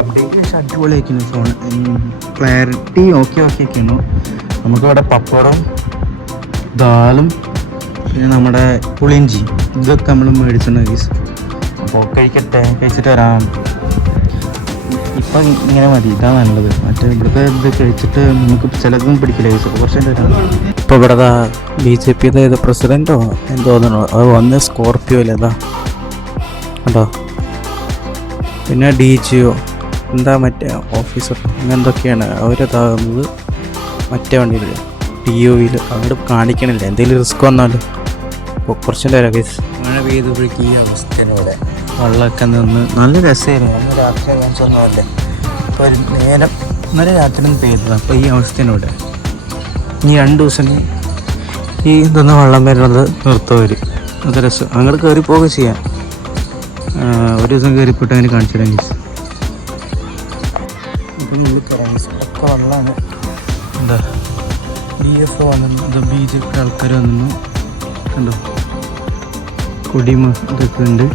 Update പക്ഷേ അടിപൊളിയായിരിക്കുന്നു phone. Clarity okay ഒക്കെയായിരുന്നു. നമുക്കിവിടെ പപ്പടം, ദാലും, പിന്നെ നമ്മുടെ പുളിയിഞ്ചി ഇതൊക്കെ നമ്മൾ മേടിച്ചിട്ടുണ്ട് ഗൈസ്. അപ്പോൾ കഴിച്ചിട്ട് വരാം. ഇപ്പം ഇങ്ങനെ മതി, ഇതാണ് നല്ലത്. മറ്റേ ഇവിടുത്തെ ഇത് കഴിച്ചിട്ട് നമുക്ക് ചിലതൊന്നും പിടിക്കില്ല ഗൈസ്. അപ്പോൾ കുറച്ച് തരാം. ഇപ്പോൾ ഇവിടെ BJP ഏത് പ്രസിഡൻറ്റോ എന്ന് തോന്നുന്നു, അത് വന്ന് സ്കോർപ്പിയോയിലേതാ കേട്ടോ. പിന്നെ DGO എന്താ മറ്റേ ഓഫീസർ അങ്ങനെ എന്തൊക്കെയാണ് അവരതാകുന്നത് മറ്റേ വണ്ടിയിൽ TUV അങ്ങോട്ട് കാണിക്കണില്ല. എന്തെങ്കിലും റിസ്ക് വന്നാലും കുറച്ചും തരാം ഗൈസ്. മഴ പെയ്തപ്പോഴേക്ക് ഈ അവസ്ഥയോടെ വെള്ളമൊക്കെ നിന്ന് നല്ല രസമായിരുന്നു. അന്ന് രാത്രി കാണിച്ചൊന്നുമല്ലേ, ഇപ്പോൾ ഒരു നേരം ഇന്നലെ രാത്രി ഒന്ന് പെയ്തത്. അപ്പോൾ ഈ അവസ്ഥയോടെ ഇനി 2 ദിവസം ഈ ഇതൊന്ന് വെള്ളം വരുന്നത് നിർത്തുവർ. അത് രസം. അങ്ങോട്ട് കയറി പോവുക ചെയ്യാം. ഒരു ദിവസം കയറിപ്പോയിട്ട് അങ്ങനെ കാണിച്ചു തരാം ഗൈസ്. ഇപ്പം ഉള്ളിൽ കയറാം ഗൈസ്. ഒക്കെ വെള്ളമാണ്. എന്താ BF വന്നു, എന്താ BJP ആൾക്കാർ വന്നു കണ്ടോ. കൊടിമ ഇതൊക്കെ ഉണ്ട്.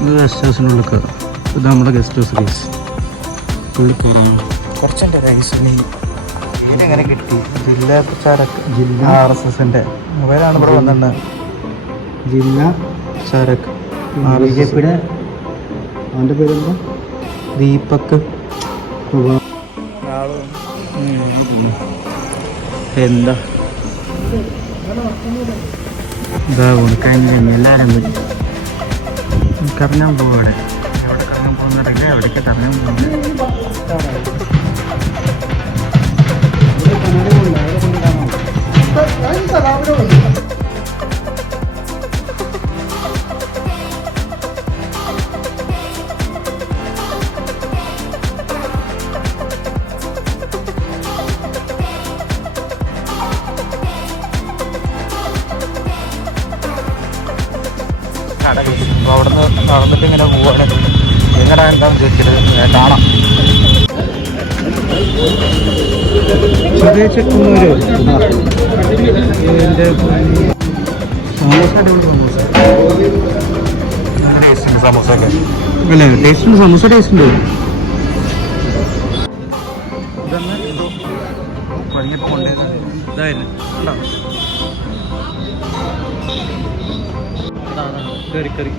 ഇത് ഗസ്റ്റ് ഹൗസിനുള്ളിൽ കയറാം. ഇത് നമ്മുടെ ഗസ്റ്റ് ഹൗസ് ഗൈസ്. ഉള്ളിൽ കയറാം. കുറച്ചുണ്ട് ഗൈസ്. ഇതെങ്ങനെ കിട്ടി? ജില്ലാ ചരക്ക്, ജില്ലാ RSSൻ്റെ മൊബൈലാണ് ഇവിടെ വന്നിട്ടുണ്ട്. ജില്ലാ ചരക്ക് BJPയുടെ അവൻ്റെ പേരെന്താ? ദീപക്. എന്താ ഇതാ കഴിഞ്ഞ എല്ലാവരും പോയി കറങ്ങാൻ പോകും. അവിടെ എവിടെ കറങ്ങാൻ പോകുന്നറിയില്ല. എവിടേക്ക് കറങ്ങാൻ പോകുന്നത് അവിടെ നിന്ന് നടന്നിട്ട് ഇങ്ങനെ പോവാണ്. നിങ്ങളുടെ എന്താണെന്ന് ചോദിച്ചിട്ട് കാണാം. ചെറിയ ചെക്കുന്നൂര് സമൂസ, അടിപൊളി സമൂസ. ടേസ്റ്റ് ഉണ്ട് സമൂസ ഒക്കെ അല്ലേ? ടേസ്റ്റ് ഉണ്ട് സമൂസ, ടേസ്റ്റ് ഉണ്ട്. ഇതൊന്ന് പണിയപ്പോൾ കൊണ്ടുവരുന്നത് ഇതായിരുന്നു. ഉണ്ടാവും കറി.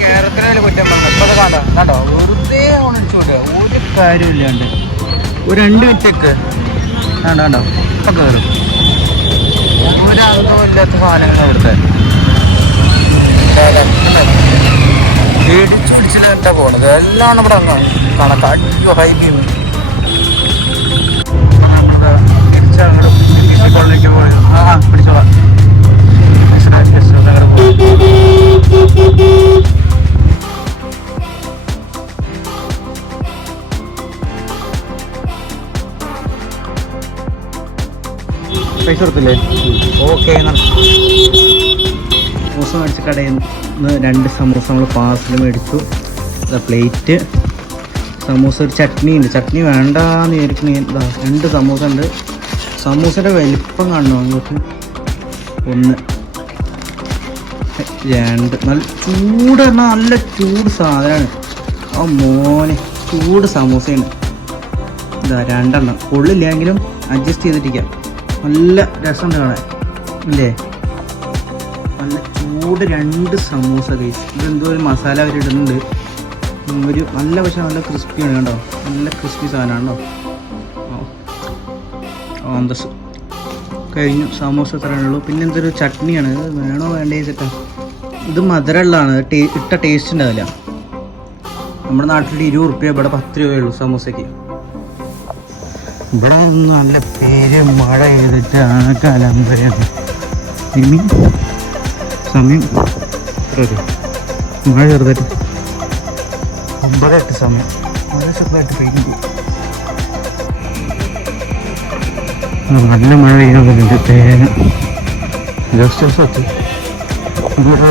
കേരളത്തിലെ കുറ്റം പറഞ്ഞു. ഇപ്പോൾ കണ്ടോ കണ്ടോ വെറുതെ ഒണിച്ചു കൊടുക്കുക. ഒരു കാര്യമില്ലാണ്ട് ഒരു 2 മിനിറ്റൊക്കെ കണ്ടോ കണ്ടോ ഇപ്പം കയറും. ഒരന്തവും ഇല്ലാത്ത സാധനങ്ങൾ ഇവിടുത്തെ ഇടിച്ചു പിടിച്ചിട്ട് എന്താ പോണത്. എല്ലാം ഇവിടെ അങ്ങ് കണക്കാ. അയ്യോ ഹൈ ബീം. കോളിലേക്ക് പോയി പിടിച്ചോളാം. പൈസ കൊടുത്തില്ലേ? ഓക്കെ. സമൂസ മേടിച്ച കടയിൽ നിന്ന് 2 സമൂസ നമ്മൾ പാർസൽ മേടിച്ചു. പ്ലേറ്റ് സമൂസ, ഒരു ചട്നി ഉണ്ട്. ചട്നി വേണ്ടാന്ന് വിചാരിക്കണ 2 സമൂസ ഉണ്ട്. സമൂസയുടെ വലിപ്പം കാണണോ അങ്ങോട്ട്? 1 2 നല്ല ചൂട്, നല്ല ചൂട് സാധനമാണ്. ആ മോനെ ചൂട് സമൂസയാണ്. ഇതാ 2 എണ്ണം. ഉള്ളില്ലെങ്കിലും അഡ്ജസ്റ്റ് ചെയ്തിട്ടിരിക്കാം. നല്ല രസമുണ്ട് കാണാൻ അല്ലേ? നല്ല ചൂട് 2 സമൂസ ഗൈസ്. ഇതെന്തോ ഒരു മസാല അവർ ഇടുന്നുണ്ട്. ഒരു നല്ല പക്ഷേ നല്ല ക്രിസ്പിയാണ് കണ്ടോ. നല്ല ക്രിസ്പി സാധനമാണോ. അന്തസ് കഴിഞ്ഞു. സമോസ തരാനുള്ളൂ. പിന്നെ എന്തൊരു ചട്നിയാണ്. ഇത് വേണോ വേണ്ടേ ചേട്ടാ? ഇത് മധുരമുള്ളതാണ്. ഇട്ട ടേസ്റ്റ് ഉണ്ടാവില്ല. നമ്മുടെ നാട്ടിൽ 20 റുപ്യ, ഇവിടെ 10 രൂപയുള്ളൂ സമോസയ്ക്ക്. ഇവിടെ നല്ല പേര് മഴ ചെയ്തിട്ട് ആകലമ്പരയാണ്. ഇനി സമയം മഴ ചെറുതായിട്ട് 9:08 സമയം. മഴ ചെറുതായിട്ട് പെയ്യുന്നു. നല്ല മഴ പെയ്യുന്നുണ്ട്. തേങ്ങ ജസ്റ്റ് എത്തി. ഇവിടെ